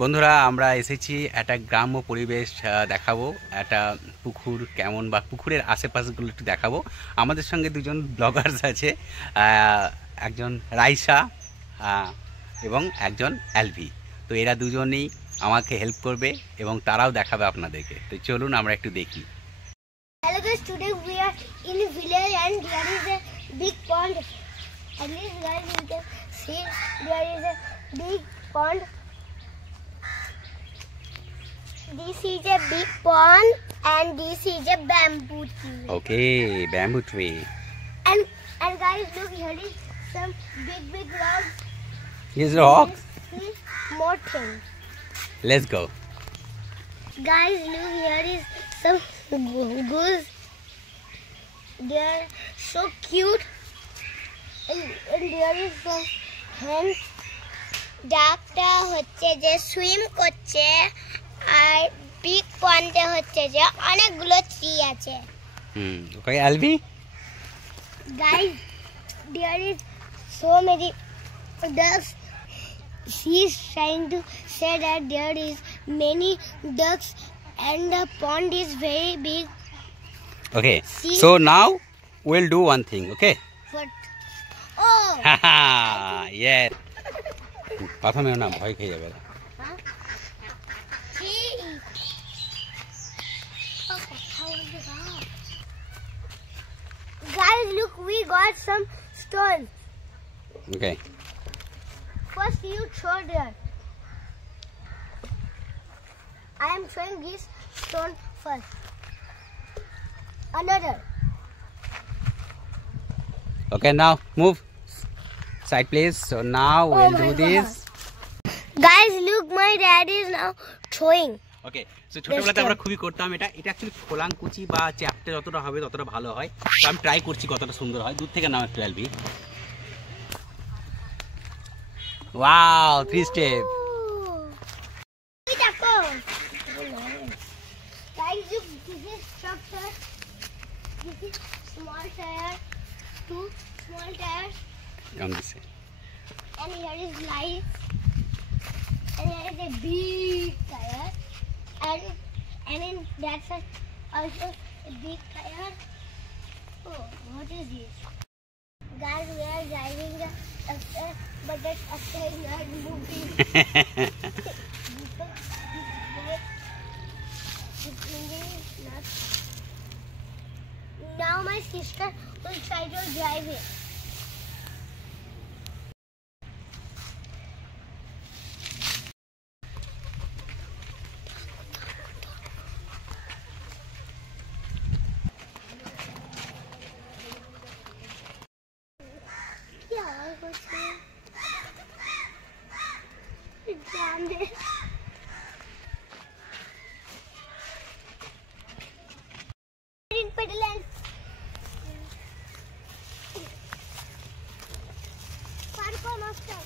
বন্ধুরা আমরা এসেছি একটা গ্রাম্য পরিবেশ দেখাবো, একটা পুকুর কেমন বা পুকুরের আশেপাশগুলো একটু দেখাবো। আমাদের সঙ্গে দুজন ব্লগার্স আছে, একজন রাইসা এবং একজন এলভি। তো এরা দুজনেই আমাকে হেল্প করবে এবং তারাও দেখাবে আপনাদেরকে। তো চলুন আমরা একটু দেখি। Hello guys, today we are in a village and there is a big pond. At least guys you can see there is a big pond. This is a big pond and this is a bamboo tree. Okay, bamboo tree. And guys look, here is some big rocks. Here's rock. This more things. Let's go. Guys look, here is some goose. They are so cute. And there is some hen. ডাকটা হচ্ছে যে swim করছে আর big পন্ডে হচ্ছে যে অনেকগুলো tree আছে। Okay, Alvi. Guys, there is so many ducks. She is trying to say that there is many ducks and the pond is very big. Okay, See? so now we'll do one thing, okay? But oh, Haha, yes. প্রথমে না ভয় খেয়ে যাবে। see. Guys, look, we got some stones. Okay. First, you throw there. I am throwing this stone first. Another. Okay, now move. Side please. So now we'll do my this. Guys, look, my dad is now throwing. Okay, so ছোটবেলাতে আমরা খুবই করতাম এটা actually খোলাঙ্কুচি বা চ্যাপটে যতটা হবে ততটা ভালো হয়। তো আমি ট্রাই করছি কতটা সুন্দর হয়। দূর থেকে নাও একটু LB. Wow, 3 step. Guys, look, this is structure. This is small tire, 2 small tires, On this side. and here is light, and here is a big tire, and in that side also a big tire. Oh, what is this? Guys, we are driving the tractor, but the tractor is not moving. Now my sister will try to drive it. Parkour master.